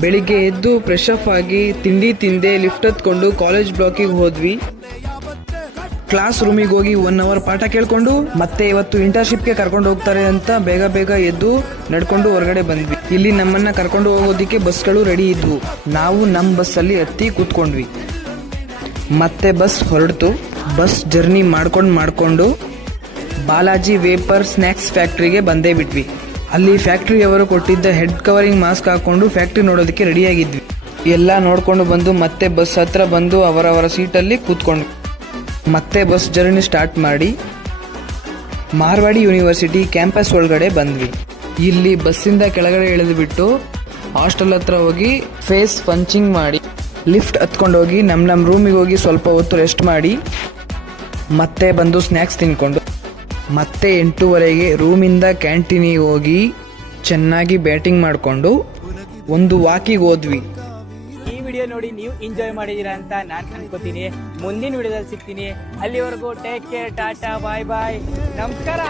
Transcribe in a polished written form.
ಬೆಳಿಗ್ಗೆ ಎದ್ದು fresh up ಆಗಿ ತಿಂಡಿ ತಿಂದೆ ಲಿಫ್ಟ್ ಹತ್ಕೊಂಡು ಕಾಲೇಜ್ ಬ್ಲಾಕಿಗೆ ಹೋದ್ವಿ. ಕ್ಲಾಸ್ ರೂಮಿಗೆ ಹೋಗಿ 1 ಅವರ್ ಪಾಠ ಕೇಳ್ಕೊಂಡು ಮತ್ತೆ ಇವತ್ತು ಇಂಟರ್ನ್ಶಿಪ್ಗೆ ಕರ್ಕೊಂಡು ಹೋಗ್ತಾರೆ ಅಂತ ಬೇಗ ಬೇಗ ಎದ್ದು ನಡ್ಕೊಂಡು ಹೊರಗಡೆ ಬಂದ್ವಿ. ಇಲ್ಲಿ ನಮ್ಮನ್ನ ಕರ್ಕೊಂಡು ಹೋಗೋದಿಕ್ಕೆ ಬಸ್ಗಳು ರೆಡಿ ಇದ್ವು. ನಾವು ನಮ್ಮ ಬಸ್ಸಲ್ಲಿ ಹತ್ತಿ ಕೂತ್ಕೊಂಡ್ವಿ. ಮತ್ತೆ ಬಸ್ ಹೊರಡ್ತು. ಬಸ್ ಜರ್ನಿ ಮಾಡ್ಕೊಂಡು ಬಾಲಾಜಿ ವೇಪರ್ ಸ್ನ್ಯಾಕ್ಸ್ ಫ್ಯಾಕ್ಟ್ರಿಗೆ ಬಂದೇ ಬಿಟ್ವಿ. ಅಲ್ಲಿ ಫ್ಯಾಕ್ಟ್ರಿಯವರು ಕೊಟ್ಟಿದ್ದ ಹೆಡ್ ಕವರಿಂಗ್ ಮಾಸ್ಕ್ ಹಾಕೊಂಡು ಫ್ಯಾಕ್ಟ್ರಿ ನೋಡೋದಕ್ಕೆ ರೆಡಿಯಾಗಿದ್ವಿ. ಎಲ್ಲ ನೋಡ್ಕೊಂಡು ಬಂದು ಮತ್ತೆ ಬಸ್ ಹತ್ರ ಬಂದು ಅವರವರ ಸೀಟಲ್ಲಿ ಕೂತ್ಕೊಂಡು ಮತ್ತೆ ಬಸ್ ಜರ್ನಿ ಸ್ಟಾರ್ಟ್ ಮಾಡಿ ಮಾರ್ವಾಡಿ ಯೂನಿವರ್ಸಿಟಿ ಕ್ಯಾಂಪಸ್ ಒಳಗಡೆ ಬಂದ್ವಿ. ಇಲ್ಲಿ ಬಸ್ಸಿಂದ ಕೆಳಗಡೆ ಇಳಿದು ಬಿಟ್ಟು ಹಾಸ್ಟೆಲ್ ಹತ್ರ ಹೋಗಿ ಫೇಸ್ ಪಂಚಿಂಗ್ ಮಾಡಿ ಲಿಫ್ಟ್ ಹತ್ಕೊಂಡೋಗಿ ನಮ್ಮ ರೂಮಿಗೆ ಹೋಗಿ ಸ್ವಲ್ಪ ಹೊತ್ತು ರೆಸ್ಟ್ ಮಾಡಿ ಮತ್ತೆ ಬಂದು ಸ್ನ್ಯಾಕ್ಸ್ ತಿನ್ಕೊಂಡು ಮತ್ತೆ 8:30ಗೆ ರೂಮಿಂದ ಕ್ಯಾಂಟೀನಿಗೆ ಹೋಗಿ ಚೆನ್ನಾಗಿ ಬ್ಯಾಟಿಂಗ್ ಮಾಡಿಕೊಂಡು ಒಂದು ವಾಕಿಗೆ ಹೋದ್ವಿ. ಈ ವಿಡಿಯೋ ನೋಡಿ ನೀವು ಎಂಜಾಯ್ ಮಾಡಿದ್ದೀರಾ ಅಂತ ನಾನು ಅನ್ಕೋತೀನಿ. ಮುಂದಿನ ವಿಡಿಯೋದಲ್ಲಿ ಸಿಗ್ತೀನಿ. ಅಲ್ಲಿವರೆಗೂ ಟೇಕ್ ಕೇರ್, ಟಾಟಾ, ಬಾಯ್ ಬಾಯ್, ನಮಸ್ಕಾರ.